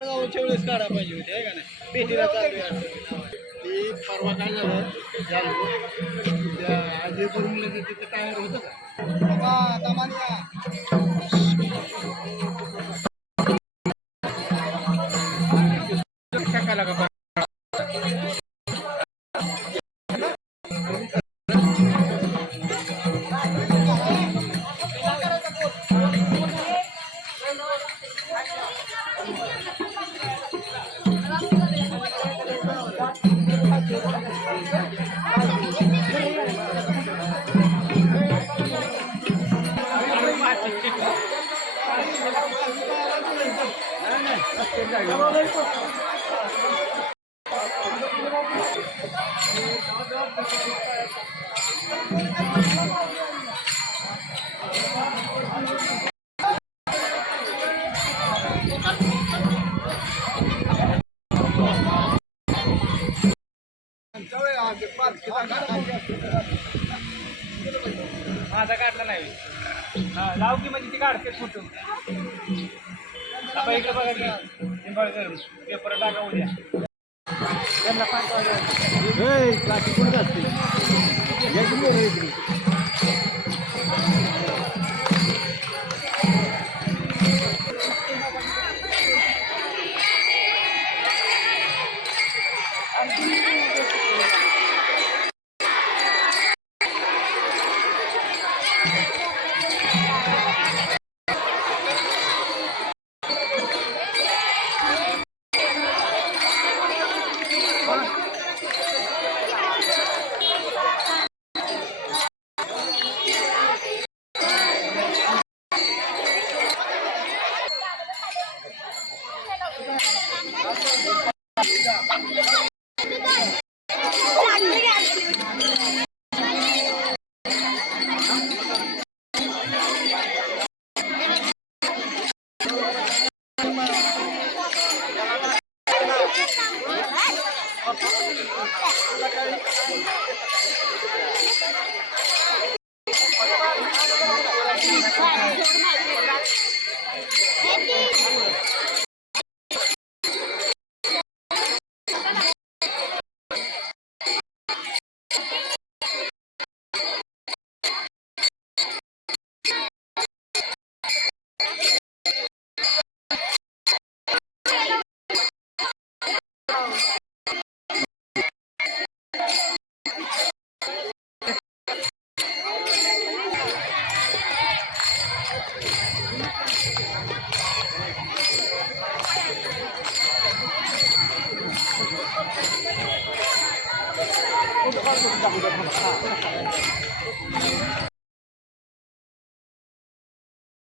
गावच्या वेळेस काढा पाहिजे होते आहे का नाही पेटीला चालू आहे ती परवा काय झालं त्या अजय करून तिथं टायर होतं का माझा काढला नाही लाव की म्हणजे ती काढते फोटो आपण इकडे बघा की निंबाळकर पेपर टाका उद्या त्यांना 5 वाजता कुठे असते